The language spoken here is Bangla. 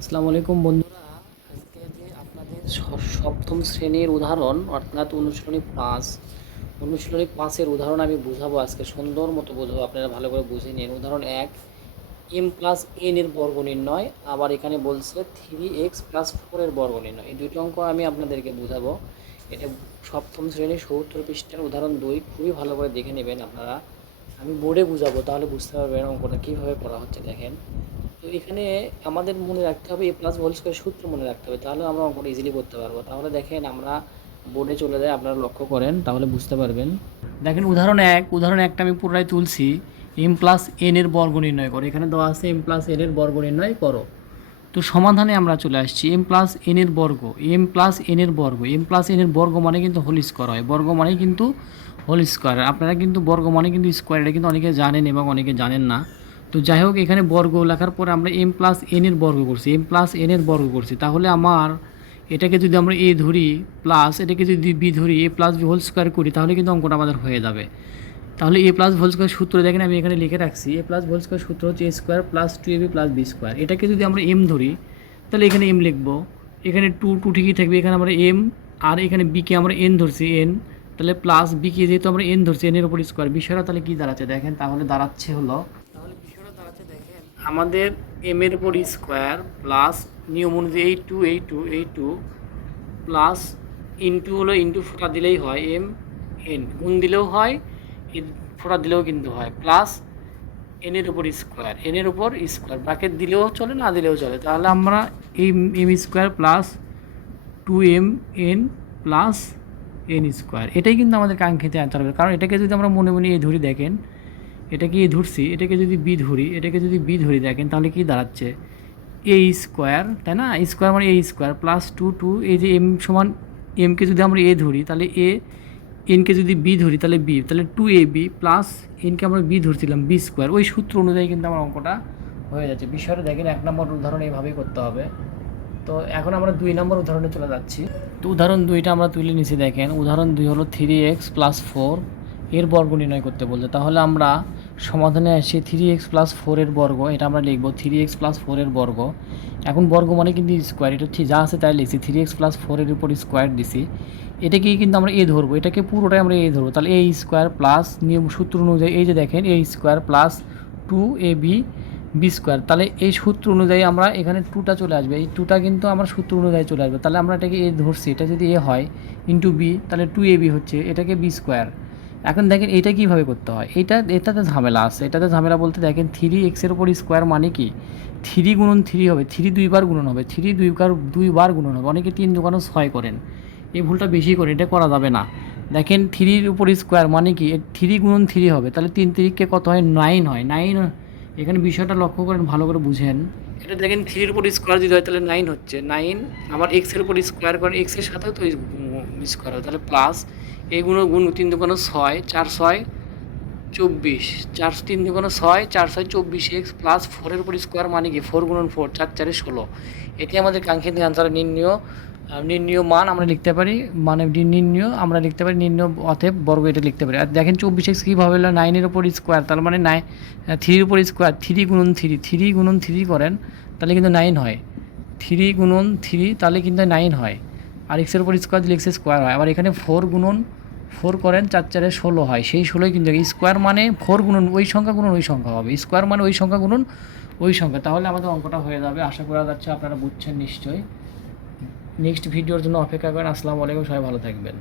আসসালামু আলাইকুম বন্ধুরা। আজকে যে আপনাদের সপ্তম শ্রেণীর উদাহরণ অর্থাৎ অনুশীলনী পাঁচের উদাহরণ আমি বুঝাবো। আজকে সুন্দর মতো বুঝাবো, আপনারা ভালো করে বুঝে নিন। উদাহরণ এক, এম প্লাস এন এর বর্গ নির্ণয়। আবার এখানে বলছে 3x+4 এর বর্গ নির্ণয়। এই দুটো অঙ্ক আমি আপনাদেরকে বুঝাবো। এটা সপ্তম শ্রেণীর ৭০ পৃষ্ঠার উদাহরণ 2। খুবই ভালো করে দেখে নেবেন আপনারা। আমি বোর্ডে বুঝাবো, তাহলে বুঝতে পারবেন অঙ্কটা কীভাবে করা হচ্ছে। দেখেন, তো এখানে আমাদের মনে রাখতে হবে এ প্লাস হোল স্কোয়ার সূত্র মনে রাখতে হবে, তাহলে আমরা অঙ্কটা ইজিলি করতে পারবো। তাহলে দেখেন, আমরা বোর্ডে চলে যাই, আপনারা লক্ষ্য করেন, তাহলে বুঝতে পারবেন। দেখেন উদাহরণ একটা আমি পুনরায় তুলছি। এম প্লাস এন এর বর্গ নির্ণয় করো। এখানে দেওয়া আছে এম প্লাস এন এর বর্গ নির্ণয় করো। তো সমাধানে আমরা চলে আসছি। এম প্লাস এন এর বর্গ, এম প্লাস এন এর বর্গ, এম প্লাস এন এর বর্গ মানে কিন্তু হোল স্কোয়ার হয়। বর্গ মানে কিন্তু হোল স্কোয়ার। আপনারা কিন্তু বর্গ মানে কিন্তু স্কোয়ার, এটা কিন্তু অনেকে জানেন এবং অনেকে জানেন না। তো যাই হোক, এখানে বর্গ লেখার পরে আমরা এম প্লাস এন এর বর্গ করছি, এম প্লাস এন এর বর্গ করছি। তাহলে আমার এটাকে যদি আমরা এ ধরি প্লাস এটাকে যদি বি ধরি, এ প্লাস বি হোল স্কোয়ার করি, তাহলে কিন্তু অঙ্কটা আমাদের হয়ে যাবে। তাহলে এ প্লাস হোল স্কোয়ার সূত্র দেখেন আমি এখানে লিখে রাখছি। এ প্লাস হোল স্কোয়ার সূত্র হচ্ছে A square plus 2ab plus B square. এটাকে যদি আমরা এম ধরি, তাহলে এখানে এম লিখবো, এখানে টু টু ঠিকই থাকবে, এখানে আমরা এম, আর এখানে বিকে আমরা এন ধরছি এন, তাহলে প্লাস বিকে যেহেতু আমরা এন ধরছি এনের উপর স্কোয়ার। বিষয়টা তাহলে কী দাঁড়াচ্ছে দেখেন, তাহলে দাঁড়াচ্ছে হলো, তাহলে বিষয়টা দাঁড়াচ্ছে দেখেন, আমাদের এম এর উপর স্কোয়ার প্লাস নিয়ম অনুযায়ী এই টু প্লাস ইন্টু হলো, ইন্টু ফোঁটা দিলেই হয়, এম এন গুণ দিলেও হয়, ফোঁটা দিলেও কিন্তু হয়, প্লাস এনের উপর স্কোয়ার, এনের উপর স্কোয়ার ব্র্যাকেট দিলেও চলে, না দিলেও চলে। তাহলে আমরা এই m square plus 2m n plus n square, এটাই কিন্তু আমাদের কাঙ্ক্ষিত অ্যান্সার হবে। কারণ এটাকে যদি আমরা মনে মনে এ ধরি, দেখেন এটাকে এ ধরছি, এটাকে যদি বি ধরি দেখেন, তাহলে কি দাঁড়াচ্ছে এ স্কোয়ার, তাই না? স্কোয়ার মানে এ স্কোয়ার প্লাস টু এই যে এম সমান, এমকে যদি আমরা এ ধরি তাহলে এ, এনকে যদি বি ধরি তাহলে বি, তাহলে 2ab প্লাস এনকে আমরা বি ধরছিলাম বি স্কোয়ার। ওই সূত্র অনুযায়ী কিন্তু আমার অঙ্কটা হয়ে যাচ্ছে। বিষয়টা দেখেন, 1 নম্বর উদাহরণ এইভাবেই করতে হবে। তো এখন আমরা 2 নম্বর উদাহরণে চলে যাচ্ছি। তো উদাহরণ 2টা আমরা তুলে নিছি। দেখেন উদাহরণ 2 হলো 3x+4 এর বর্গ নির্ণয় করতে বলছে। তাহলে আমরা সমাধানে আসি 3x+4 এর বর্গ, এটা আমরা লিখব 3x+4 এর বর্গ। এখন বর্গ মানে কিন্তু স্কোয়ার, এটা ঠিক যা আছে তাই লিখছি, 3x+4 এর উপর স্কোয়ার দিছি। এটাকেই কিন্তু আমরা এ ধরবো, এটাকে পুরোটাই আমরা এ ধরবো। তাহলে এ স্কোয়ার প্লাস নিয়ম সূত্র অনুযায়ী এই যে দেখেন A square plus 2ab B square, তাহলে এই সূত্র অনুযায়ী আমরা এখানে টুটা চলে আসবে, এই টুটা কিন্তু আমার সূত্র অনুযায়ী চলে আসবে। তাহলে আমরা এটাকে এ ধরছি, এটা যদি এ হয় ইন্টু বি, তাহলে 2ab হচ্ছে, এটাকে বি স্কোয়ার। এখন দেখেন এইটা কীভাবে করতে হয়, এটাতে ঝামেলা আছে। এটাতে ঝামেলা বলতে দেখেন 3x-এর উপর স্কোয়ার মানে কি 3 গুণন 3 হবে, 3 দুইবার গুণন হবে, 3 দুইবার গুণন হবে। অনেকে 3 দুগুণে 6 করেন, এই ভুলটা বেশি করে, এটা করা যাবে না। দেখেন 3-র উপর স্কোয়ার মানে কি 3 গুণন 3 হবে, তাহলে 3 3-কে কত হয় 9 হয়। 9 এখানে বিষয়টা লক্ষ্য করেন, ভালো করে বুঝেন। এটা দেখেন 3-র উপর স্কোয়ার যদি হয় তাহলে 9 হচ্ছে, 9 আবার এক্সের উপর স্কোয়ার করেন, এক্সের সাথেও তো স্কোয়ার হয়, তাহলে প্লাস এইগুলো গুণ 3 দুগুণ 6, 4 6 24, 4 3 দুগুণ 6, 4 6 24x প্লাস 4-এর উপর স্কোয়ার মানে কি 4 গুণন 4, 4 4 16। এটি আমাদের কাঙ্ক্ষিত আনসার। নির্ণীয় মান আমরা লিখতে পারি, মানে আমরা লিখতে পারি নির্ণয় অতএব বর্গ, এটা লিখতে পারি। আর দেখেন 24x কীভাবে হলো 9-এর উপর স্কোয়ার, তার মানে 3-র উপর স্কোয়ার, 3 গুণন 3 করেন, তাহলে কিন্তু 9 হয়। 3 গুণন 3 তাহলে কিন্তু 9 হয়। আর এক্সের উপর স্কোয়ার দিলে এক্সের স্কোয়ার হয়। আবার এখানে 4 গুণন 4 করেন, 4 4 16 হয়, সেই 16ই কিন্তু স্কোয়ার মানে 4 গুণন ওই সংখ্যা গুণন ওই সংখ্যা হবে, স্কোয়ার মানে ওই সংখ্যা গুণন ওই সংখ্যা। তাহলে আমাদের অঙ্কটা হয়ে যাবে। আশা করা যাচ্ছে আপনারা বুঝছেন নিশ্চয়ই। নেক্সট ভিডিওর জন্য অপেক্ষা করেন। আসসালামু আলাইকুম, সবাই ভালো থাকবেন।